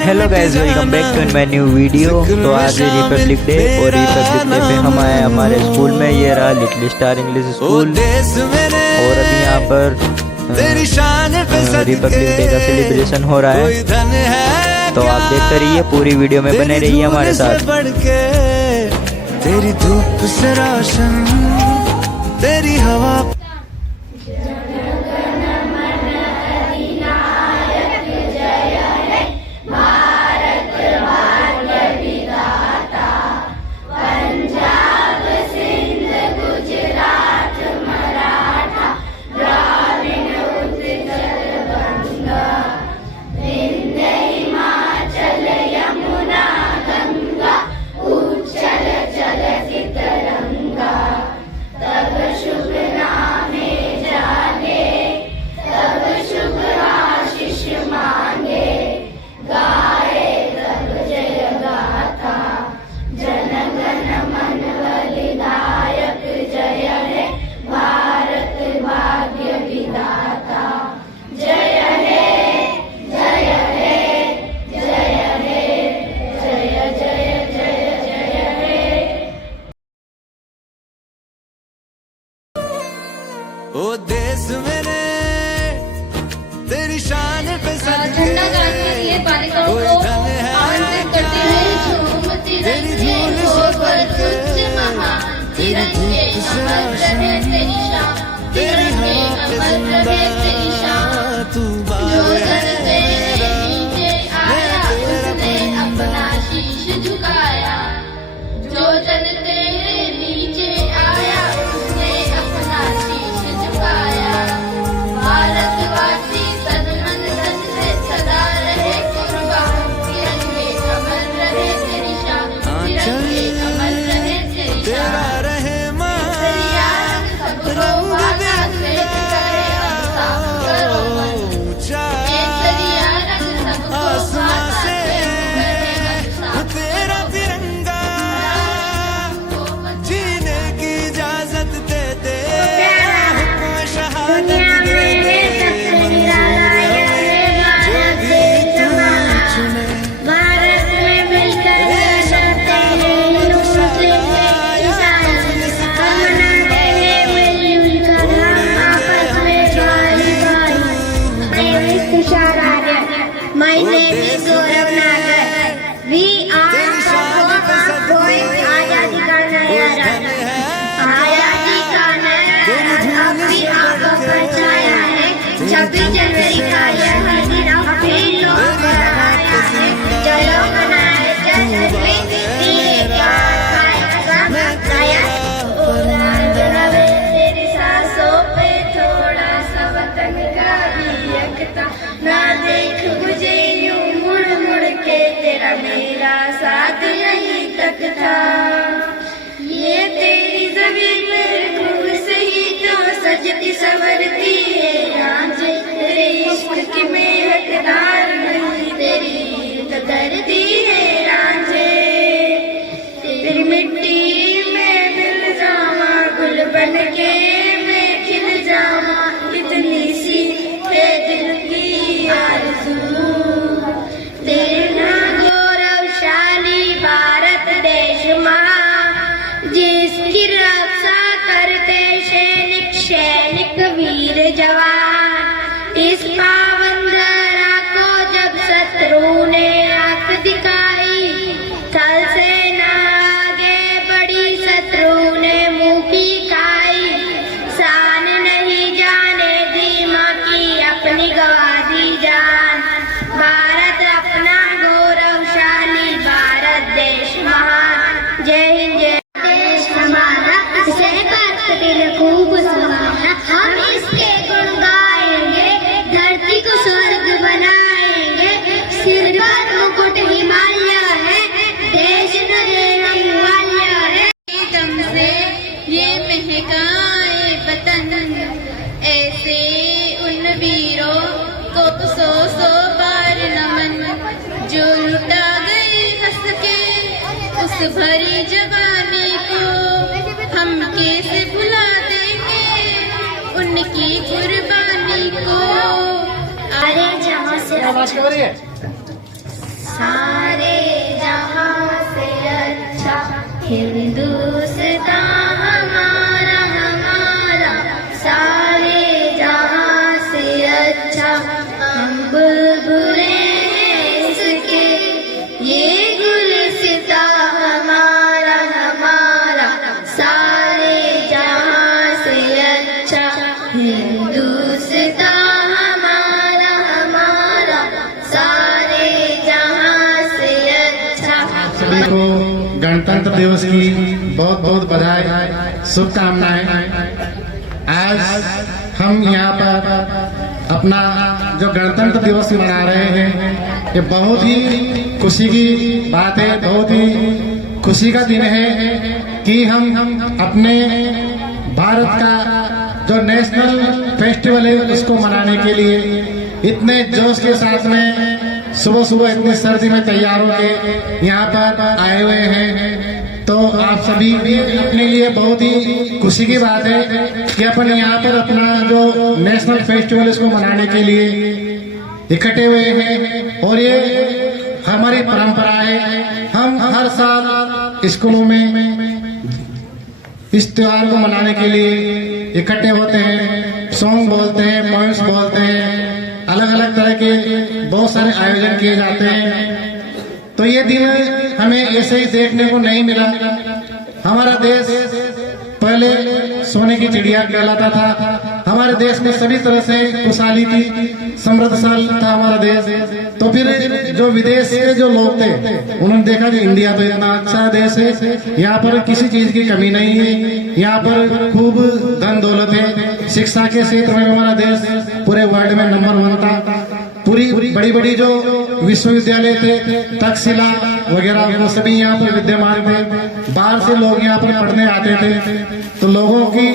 Hello guys, welcome back to my new video. तो आज है रिपब्लिक डे और रिपब्लिक डे पे हम आए हमारे स्कूल में। ये रहा लिटिल स्टार इंग्लिश स्कूल और अभी यहाँ पर रिपब्लिक डे का सेलिब्रेशन हो रहा है। तो आप देखते रहिए, पूरी वीडियो में बने रहिए हमारे साथ। तेरी धूप से रोशन तेरी हवा ओ देश मेरे तेरी शान पे झंडा गाड़ने के लिए बालिकाओं को आमंत्रित करते हैं। झूम तिरंगे हो पर उच्च महान, तिरंगे अमर रहे तेरी शान, तिरंगे अमर रहे तेरी शान। जो धरती नीचे आया उसने अपना शीश झुकाया, जो जन तेरे नीचे आया उसने अपना शीश झुकाया। भारतवासी तन मन धन से सदा रहे कुर्बान, तिरंगे अमर रहे तेरी शान, तिरंगे अमर रहे तेरी शान। तेरिया सबको वादा श्वेत करे अब साफ करो मन, ये तेरिया रंग सबको वादा श्वेत करे अब साफ तेरा तिरंगा जीने की इजाजत दे दे, हुक्म शहादत दे दे। भारत में मिलकर रहते हैं हिंदू मुस्लिम ईसाई, हम मनाते हैं मिलजुल कर हम आपस में भाई भाई। My name is Gaurav Nagar. We are going आजादी का नारा। आजादी का नारा अब भी आपको पहुंचाया है। 26 जनवरी का यह दिन अब भी लोग मनाया है। चलो मनाए जश्न तेरे प्यार का एक गाया। तेरी सांसों पे थोड़ा सा वतन का भी यकता, ना देख मुझे यूं मुड़ मुड़ के, तेरा मेरा साथ यहीं तक था। ये तेरी जमीन पर खूब से ही तो सजती संवरती है रांझे, तेरे इश्क की मैं हकदार नहीं, तेरी कदरती है रांझे। तेरी मिट्टी में मिल जावा, गुल बन के मैं खिल जावा, कितनी सी है दिल की आरज़ू। तेरे नाम गौरवशाली भारत देश महान, जिसकी रक्षा करते सैनिक वीर जवान। इस पावन धरा को जब शत्रु ने आंख दिखाई, थल सेना आगे बढ़ी, शत्रु ने मुंह की खाई। शान नहीं जाने दी माँ की, अपनी गवा दी जान। भारत अपना गौरवशाली भारत देश महान। जय हिंद जय देश हमारा, इसे करके दिल खूब सुहाना। हम इसके गुण गाएंगे, धरती को स्वर्ग बनाएंगे। सिर पर मुकुट हिमालय है, देश नरेगा हिमालय है। दम से ये महकाए वतन, ऐसे उन वीरों को 100 बार नमन, जो लुटा गए हंस के उस भरी जवानी को। हम कैसे भुला देंगे उनकी कुर्बानी को। अरे जहाँ से सभी को गणतंत्र दिवस की बहुत बहुत बधाई, शुभकामनाएं। आज हम यहाँ पर अपना जो गणतंत्र दिवस मना रहे हैं, ये बहुत ही खुशी की बात है, बहुत ही खुशी का दिन है कि हम अपने भारत का जो नेशनल फेस्टिवल है उसको मनाने के लिए इतने जोश के साथ में सुबह सुबह इतनी सर्दी में तैयार होके यहाँ पर आए हुए हैं। तो आप सभी भी अपने लिए बहुत ही खुशी की बात है कि अपन यहाँ पर अपना जो नेशनल फेस्टिवल इसको मनाने के लिए इकट्ठे हुए हैं। और ये हमारी परंपरा है, हम हर साल स्कूलों में इस त्योहार को मनाने के लिए इकट्ठे होते हैं, सॉन्ग बोलते हैं, पोएम्स बोलते हैं, अलग अलग तरह के बहुत सारे आयोजन किए जाते हैं। तो ये दिन हमें ऐसे ही देखने को नहीं मिला। हमारा देश पहले सोने की चिड़िया कहलाता था, हमारे देश में सभी तरह से खुशहाली थी, समृद्धशाली था हमारा देश। तो फिर जो विदेश के जो लोग थे उन्होंने देखा कि इंडिया तो इतना अच्छा देश है, यहाँ पर किसी चीज की कमी नहीं है, यहाँ पर खूब धन दौलत है, शिक्षा के क्षेत्र में हमारा देश पूरे वर्ल्ड में नंबर 1 था। पूरी बड़ी बड़ी जो विश्वविद्यालय थे, तक्षशिला वगैरह, वो सभी यहाँ पर विद्यमान थे। बाहर से लोग यहाँ पर पढ़ने आते थे। तो लोगों की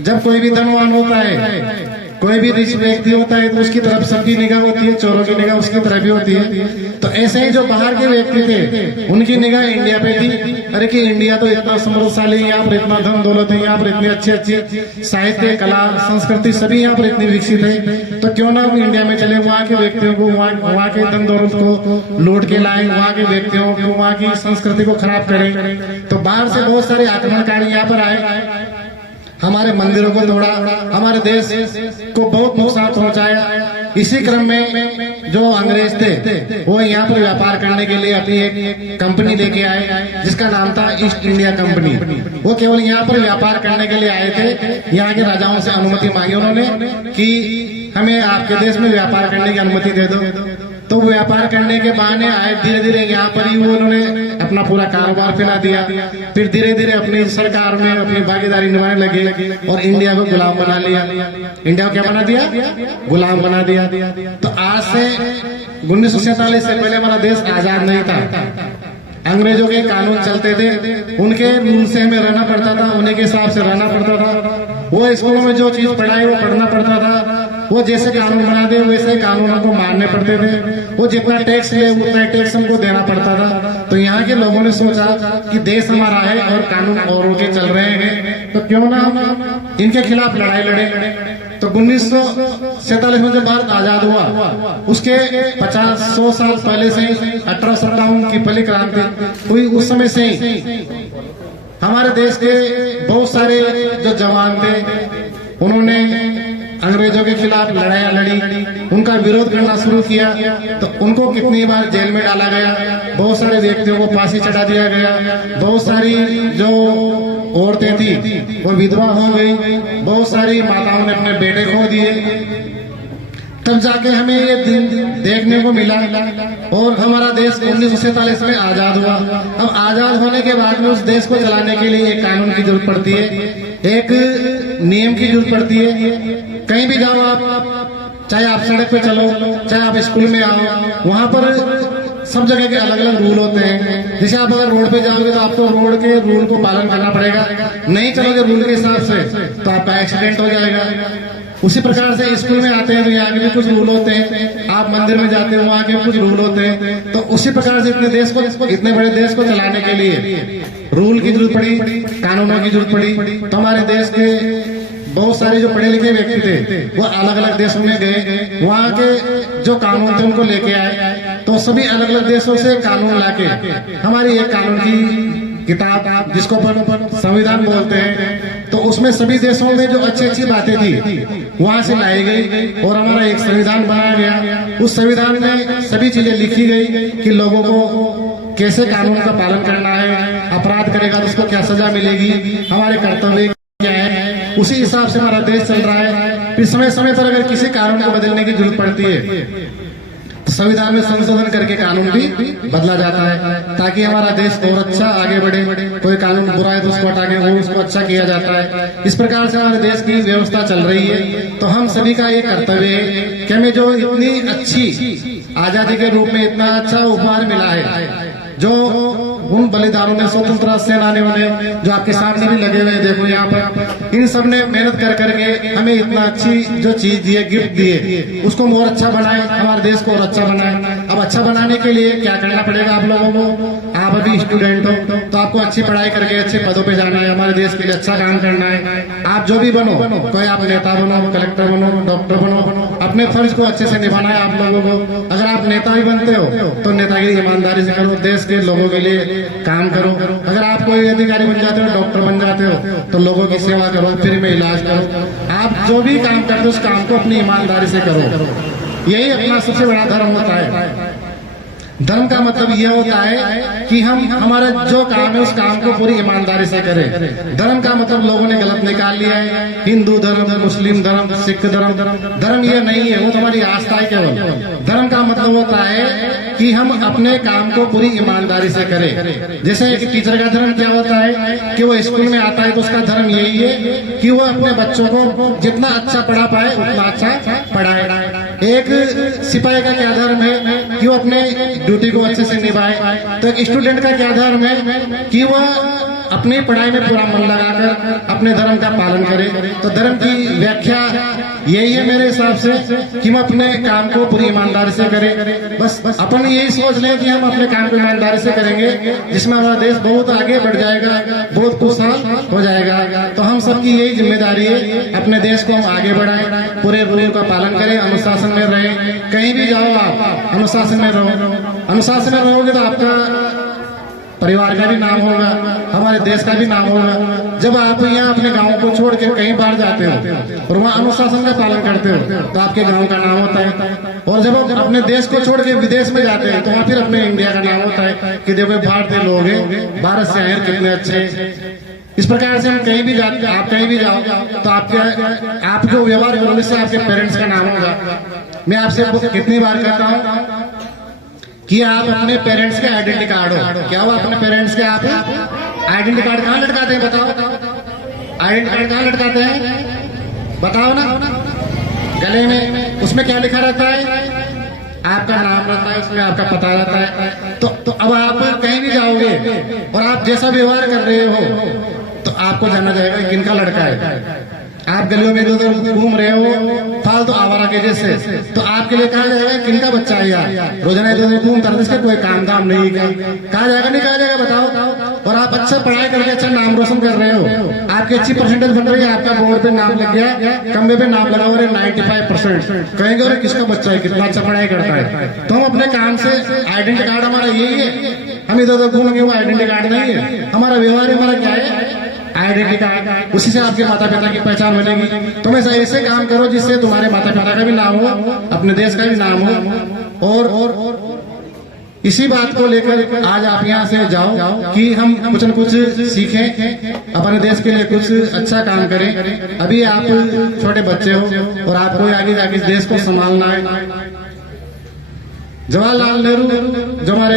जब कोई भी धनवान होता है, कोई भी रिच व्यक्ति होता है, तो उसकी तरफ सबकी निगाह होती है, चोरों की निगाह उसकी तरफ भी होती है। तो ऐसे ही जो बाहर के व्यक्ति थे उनकी निगाह इंडिया पे थी। अरे कि इंडिया तो इतना समृद्धशाली है, यहाँ पर इतना धन दौलत है, यहाँ पर इतनी अच्छी अच्छी साहित्य, कला, संस्कृति सभी यहाँ पर इतनी विकसित है। तो क्यों ना हम इंडिया में चले, वहाँ के व्यक्तियों को, वहाँ के धन दौलत को लूट के लाए, वहाँ के व्यक्तियों को, वहाँ की संस्कृति को खराब करें। तो बाहर से बहुत सारे आक्रमणकारी यहाँ पर आए, हमारे मंदिरों को तोड़ा, हमारे देश को बहुत नुकसान पहुंचाया। इसी क्रम में जो अंग्रेज थे वो यहाँ पर व्यापार करने के लिए अपनी एक कंपनी लेके आए जिसका नाम था ईस्ट इंडिया कंपनी। वो केवल यहाँ पर व्यापार करने के लिए आए थे। यहाँ के राजाओं से अनुमति मांगी उन्होंने कि हमें आपके देश में व्यापार करने की अनुमति दे दो। तो व्यापार करने के बहाने आए, धीरे धीरे यहाँ पर ही वो उन्होंने अपना पूरा कारोबार फैला दिया। फिर धीरे धीरे अपनी सरकार में अपनी भागीदारी निभाने लगे और इंडिया को गुलाम बना लिया। इंडिया को क्या बना दिया? गुलाम बना दिया। तो आज से 1947 से पहले हमारा देश आजाद नहीं था। अंग्रेजों के कानून चलते थे, उनके रूल से हमें रहना पड़ता था, उन्हीं के हिसाब से रहना पड़ता था। वो स्कूलों में जो चीज पढ़ाई वो पढ़ना पड़ता था। वो जैसे कानून बना दे वैसे कानूनों को मानने पड़ते थे। वो जितना टैक्स ले उतना टैक्स हमको देना पड़ता था। तो यहाँ के लोगों ने सोचा कि देश हमारा है और कानून औरों के चल रहे हैं, तो क्यों ना हम इनके खिलाफ लड़ाई लड़े। तो 1947 में जब भारत आजाद हुआ, उसके 50-100 साल पहले से 1857 की पहली क्रांति हुई, उस समय से ही हमारे देश के बहुत सारे जो जवान थे उन्होंने अंग्रेजों के खिलाफ लड़ाइयां लड़ी, उनका विरोध करना शुरू किया। तो उनको कितनी बार जेल में डाला गया, बहुत सारे व्यक्तियों को फांसी चढ़ा दिया गया, बहुत सारी जो औरतें थी वो विधवा हो गई, बहुत सारी माताओं ने अपने बेटे खो दिए। तब जाके हमें ये दिन देखने को मिला और हमारा देश 1947 में आजाद हुआ। अब आजाद होने के बाद में उस देश को चलाने के लिए एक कानून की जरूरत पड़ती है, एक नियम की जरूरत पड़ती है। कहीं भी जाओ आप, चाहे आप सड़क पे चलो, चाहे आप स्कूल में आओ, वहां पर सब जगह के अलग अलग रूल होते हैं। जैसे आप अगर रोड पे जाओगे तो आपको रोड के रूल को पालन करना पड़ेगा, नहीं चलोगे रूल के हिसाब से तो आपका एक्सीडेंट हो जाएगा। उसी प्रकार से स्कूल में आते हैं तो यहाँ के भी कुछ रूल होते हैं, आप मंदिर में जाते हैं वहाँ के कुछ रूल होते हैं। तो उसी प्रकार से इतने बड़े देश को चलाने के लिए रूल की जरूरत पड़ी, कानूनों की जरूरत पड़ी। तो हमारे देश के बहुत सारे जो पढ़े लिखे व्यक्ति थे वो अलग अलग देशों में गए, वहाँ के जो कानून थे उनको लेके आए। तो सभी अलग अलग देशों से कानून लाके हमारी एक कानून की किताब जिसको अपन संविधान बोलते हैं, तो उसमें सभी देशों में जो अच्छी अच्छी बातें थी वहां से लाई गई और हमारा एक संविधान बनाया गया। उस संविधान में सभी चीजें लिखी गई कि लोगों को कैसे कानून का पालन करना है, अपराध करेगा तो उसको क्या सजा मिलेगी, हमारे कर्तव्य क्या है, उसी हिसाब से हमारा देश चल रहा है। फिर समय समय पर अगर किसी कानून को बदलने की जरूरत पड़ती है तो संविधान में संशोधन करके कानून भी बदला जाता है ताकि हमारा देश और अच्छा आगे बढ़े। कोई कानून बुरा है तो उसको हटा के वो उसको अच्छा किया जाता है। इस प्रकार से हमारे देश की व्यवस्था चल रही है। तो हम सभी का ये कर्तव्य है कि हमें जो इतनी अच्छी आजादी के रूप में इतना अच्छा उपहार मिला है, जो उन बलिदानों ने, स्वतंत्रता सेनानियों ने, जो आपके सामने भी लगे हुए हैं, देखो यहाँ पर, इन सब ने मेहनत कर करके हमें इतना अच्छी जो चीज दी है, गिफ्ट दिए, उसको और अच्छा बनाए, हमारे देश को और अच्छा बनाए। अब अच्छा बनाने के लिए क्या करना पड़ेगा आप लोगों को? आप अभी स्टूडेंट हो तो आपको अच्छी पढ़ाई करके अच्छे पदों पे जाना है, हमारे देश के लिए अच्छा काम करना है। आप जो भी बनो, कोई आप नेता बनो, कलेक्टर बनो, डॉक्टर बनो, अपने फर्ज को अच्छे से निभाना है आप लोगों को। अगर आप नेता भी बनते हो तो नेतागिरी ईमानदारी से करो, देश के लोगों के लिए काम करो। अगर आप कोई अधिकारी बन जाते हो, डॉक्टर बन जाते हो, तो लोगों की सेवा करो, फ्री में इलाज करो। आप जो भी काम करते हो उस काम को अपनी ईमानदारी से करो। यही अपना सबसे बड़ा धर्म होता है। धर्म का मतलब यह होता है कि हम हमारा जो काम है उस काम को पूरी ईमानदारी से करें। धर्म का मतलब लोगों ने गलत निकाल लिया है, हिंदू धर्म, मुस्लिम धर्म, सिख धर्म। धर्म ये नहीं है, वो हमारी आस्था है केवल। धर्म का मतलब होता है कि हम अपने काम को पूरी ईमानदारी से करें। जैसे एक टीचर का धर्म क्या होता है कि वो स्कूल में आता है तो उसका धर्म यही है कि वो अपने बच्चों को जितना अच्छा पढ़ा पाए उतना अच्छा पढ़ाए। एक सिपाही का क्या धर्म है कि वो अपने ड्यूटी को अच्छे से निभाए। तो एक स्टूडेंट का क्या धर्म है कि वह अपनी पढ़ाई में पूरा मन लगाकर अपने धर्म का पालन करे। तो धर्म की व्याख्या यही है मेरे हिसाब से कि हम अपने काम को पूरी ईमानदारी से करें। बस अपन यही सोच लें कि हम अपने काम को ईमानदारी से करेंगे, जिसमें हमारा देश बहुत आगे बढ़ जाएगा, बहुत खुशहाल हो जाएगा। तो हम सबकी यही जिम्मेदारी है, अपने देश को हम आगे बढ़ाएं, पूरे रूल का पालन करें, अनुशासन में रहें। कहीं भी जाओ आप अनुशासन में रहो। अनुशासन में रहोगे तो आपका परिवार का भी नाम होगा, हमारे देश का भी नाम होगा। जब आप यहाँ अपने गांव को छोड़ के कहीं बाहर जाते हो और वहाँ अनुशासन का पालन करते हो तो आपके गांव का नाम होता है। और जब आप अपने देश को छोड़ के विदेश में जाते हैं तो वहाँ फिर अपने इंडिया का नाम होता है कि देखो भारतीय लोग हैं, भारत से आए कितने अच्छे। इस प्रकार से हम कहीं भी जाते, आप कहीं भी जाओ तो आप जो व्यवहार करोगे उससे आपके पेरेंट्स का नाम होगा। मैं आपसे कितनी बार कहता हूँ कि आप अपने पेरेंट्स के आइडेंटिटी कार्ड हो। क्या हो अपने पेरेंट्स के? आप आइडेंटिटी कार्ड कहाँ लटकाते हैं बताओ? आइडेंटिटी कार्ड कहाँ लटकाते हैं बताओ ना? गले में। उसमें क्या लिखा रहता है? आपका नाम रहता है, उसमें आपका पता रहता है। तो अब आप कहीं भी जाओगे और आप जैसा व्यवहार कर रहे हो तो आपको जाना जाएगा किनका लड़का है। आप गलियों में इधर घूम रहे हो फालतू आवारा के जैसे, तो आपके लिए कहा जाएगा किनका बच्चा है यार, रोजाना इधर घूमता है, इसका कोई काम धाम नहीं है। कहा जाएगा नहीं कहा जाएगा बताओ? और आप अच्छा पढ़ाई करके अच्छा नाम रोशन कर रहे हो, आपकी अच्छी परसेंटेज बन रही है, आपका बोर्ड पे नाम लग गया, कमरे पे नाम लगा हुआ है 95%, कहेंगे अरे किसका बच्चा है, कितना अच्छा पढ़ाई करता है। तो हम अपने काम से, आइडेंटिटी कार्ड हमारा यही है। हम इधर उधर घूमेंगे वो आइडेंटिटी कार्ड नहीं है, हमारा व्यवहार हमारा क्या है? Identity card. उसी से आपके माता पिता की पहचान बनेगी। तुम ऐसे काम करो जिससे तुम्हारे माता पिता का भी नाम हो, अपने देश का भी नाम हो। और इसी बात को लेकर आज आप यहाँ से जाओ कि हम कुछ न कुछ सीखें, अपने देश के लिए कुछ अच्छा काम करें। अभी आप छोटे बच्चे हो और आपको आगे जाके इस देश को संभालना है। जवाहरलाल नेहरू जो हमारे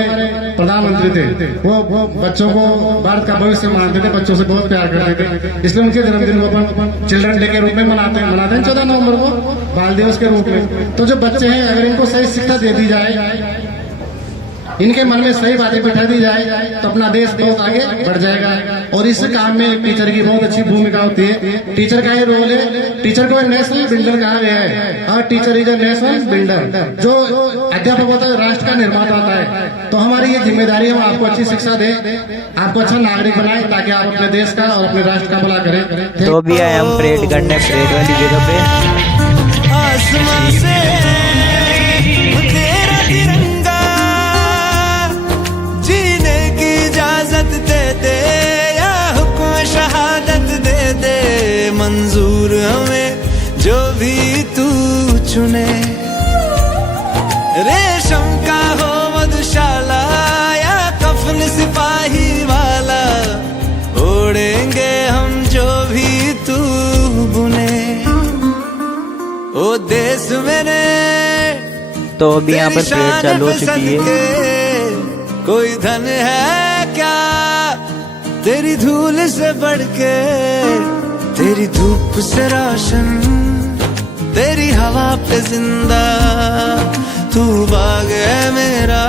प्रधानमंत्री थे, वो बच्चों को भारत का भविष्य मानते थे, बच्चों से बहुत प्यार करते थे। इसलिए उनके जन्मदिन को अपन चिल्ड्रन डे के रूप में मनाते हैं 14 नवंबर को, बाल दिवस के रूप में। तो जो बच्चे हैं अगर इनको सही शिक्षा दे दी जाए, इनके मन में सही बातें बिठा दी जाए तो अपना देश बहुत आगे बढ़ जाएगा। और इस काम में टीचर की बहुत अच्छी भूमिका होती है। टीचर का ये रोल है, टीचर को नेशनल बिल्डर कहा गया है। और teacher is a national builder. जो अध्यापक होता है राष्ट्र का निर्माता होता है। तो हमारी ये जिम्मेदारी है, हम आपको अच्छी शिक्षा दें, आपको अच्छा नागरिक बनाए ताकि आप अपने देश का और अपने राष्ट्र का भला करें। तो भी आए हम परेड करने, परेड वाली जगह पे आसमां से तेरा तिरंगा जीने की इजाजत दे दे, या हुक्म शहादत दे दे, मंजूर हमें जो भी तू चुने। रेशम का हो मधुशाला या कफन सिपाही वाला, ओढ़ेंगे हम जो भी तू बुने। ओ देश मेरे तो अभी यहाँ पर प्रेयर चालू हो चुकी है। कोई धन है क्या तेरी धूल से बढ़ के, तेरी धूप से रोशन, तेरी हवा पे जिंदा, तू बाग है मेरा,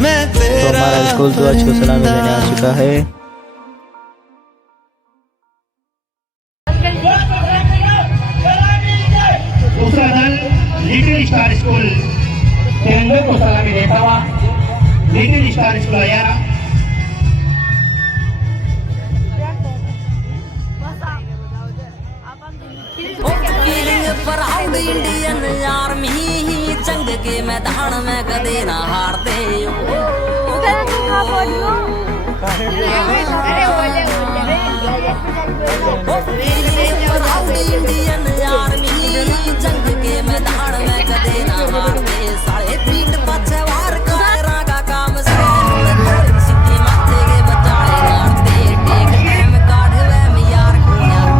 मैं तो तेरा हमारा स्कूल तो आज को सलामी देने आ चुका है। दूसरा दल लिटिल स्टार स्कूल तिरंगे को सलामी देता हुआ लिटिल स्टार स्कूल आया। फीलिंग प्राउड इंडियन आर्मी, जंग के मैदान में कदे ना हारते। प्राउड इंडियन आर्मी, जंग के मैदान में कदे ना हारते। साढ़े पीठ पछे वार कायरा का काम से सिक्की माथे के बचाए नाचते। टेक टाइम काढ़वे में यार को यार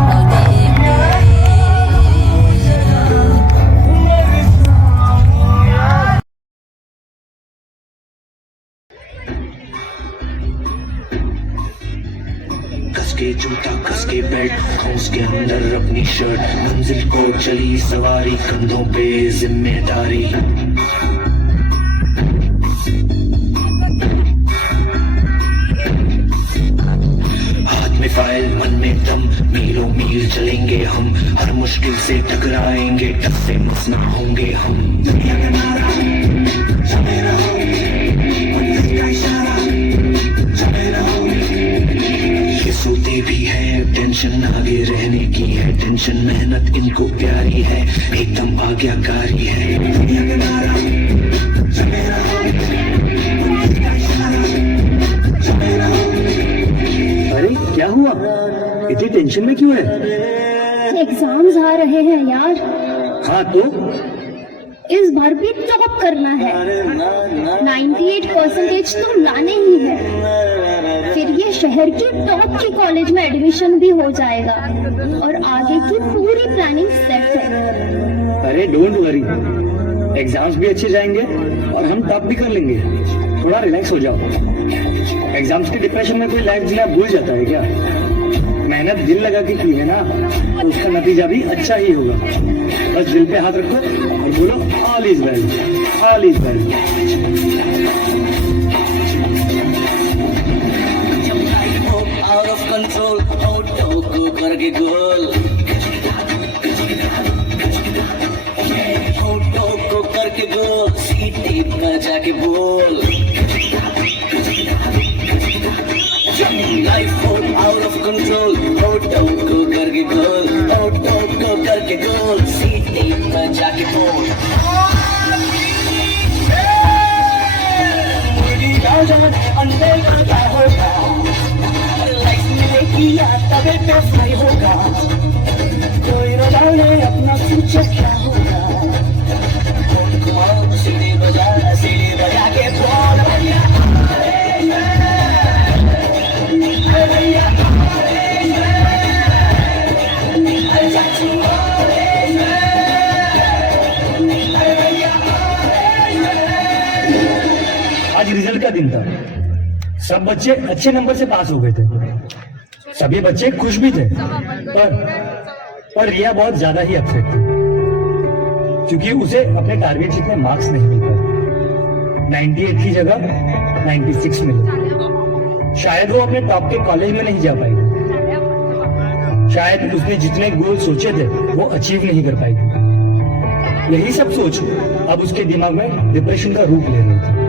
कसके जूता कसके बेल्ट, हाउस के अंदर अपनी शर्ट, मंजिल को चली सवारी, कंधों पे जिम्मेदारी। हाथ में फाइल मन में दम, मीलों मील चलेंगे हम, हर मुश्किल से टकराएंगे, टस से मस ना होंगे हम। दुनिया का नारा जमे रहो, मंजिल का इशारा जमे रहो। ये सोते भी हैं, टेंशन आगे रहने की है, टेंशन मेहनत इनको प्यारी है, एकदम आज्ञाकारी है। दुनिया का नारा जमे रहो, मंजिल का इशारा जमे रहो। अरे क्या हुआ, इतनी टेंशन में क्यों है? एग्जाम्स आ रहे हैं यार, हाँ तो इस बार भी टॉप करना है। 98% तो लाने ही है, फिर ये शहर की टॉप की कॉलेज में एडमिशन भी हो जाएगा और आगे की पूरी प्लानिंग सेट है। अरे डोंट वरी, एग्जाम्स भी अच्छे जाएंगे और हम टॉप भी कर लेंगे। थोड़ा रिलैक्स हो जाओ। एग्जाम्स के डिप्रेशन में कोई लाइफ जीना भूल जाता है क्या? मेहनत दिल लगा के की है ना, तो उसका नतीजा भी अच्छा ही होगा। बस दिल पे हाथ रखो और बोलो all is well, all is well. Out of control, auto को करके गोल, ऑटो को करके गोल, सीटी पर जाके बोल। Life out of control, auto को करके गोल, ऑटो को करके गोल, सीटी पर जाके बोल। अंदर क्या होगा, लाइफ मिलेगी या तबे पे फ्लाई होगा, कोई न जाने अपना फ्यूचर क्या होगा। सीढ़ी बजा के बोल भैया, भैया आज रिजल्ट का दिन था, सब बच्चे अच्छे नंबर से पास हो गए थे, सभी बच्चे खुश भी थे, पर रिया बहुत ज्यादा ही अपसेट थी क्योंकि उसे अपने टारगेट जितने मार्क्स नहीं मिल पाए। 98 की जगह 96 मिले। शायद वो अपने टॉप के कॉलेज में नहीं जा पाएगी, शायद उसने जितने गोल सोचे थे वो अचीव नहीं कर पाएगी। यही सब सोच अब उसके दिमाग में डिप्रेशन का रूप ले रही थी।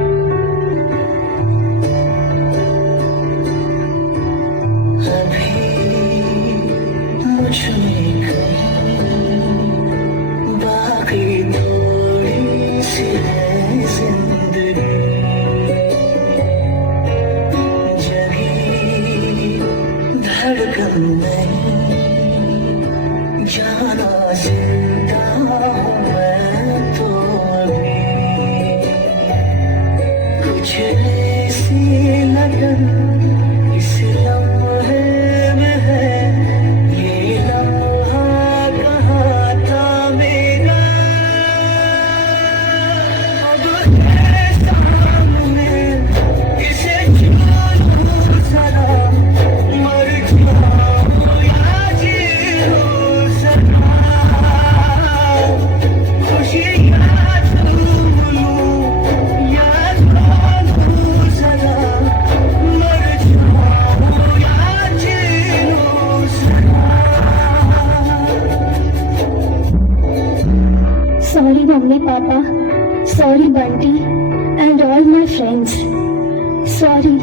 सॉरी,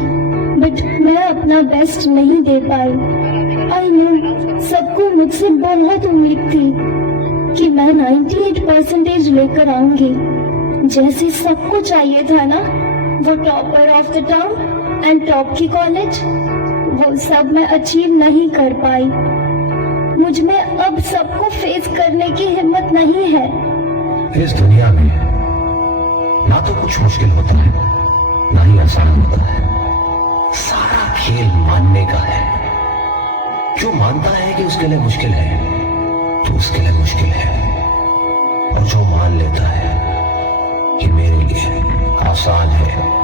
बट मैं अपना बेस्ट नहीं दे पाई। आई नो सबको मुझसे बहुत उम्मीद थी कि मैं 98% लेकर आऊंगी, जैसे सबको चाहिए था ना, वो topper of the town and top की कॉलेज। वो सब मैं अचीव नहीं कर पाई। मुझ में अब सबको फेस करने की हिम्मत नहीं है। इस दुनिया में ना तो कुछ मुश्किल होता है, ना ही आसान होता है। सारा खेल मानने का है। जो मानता है कि उसके लिए मुश्किल है, तो उसके लिए मुश्किल है। और जो मान लेता है कि मेरे लिए आसान है,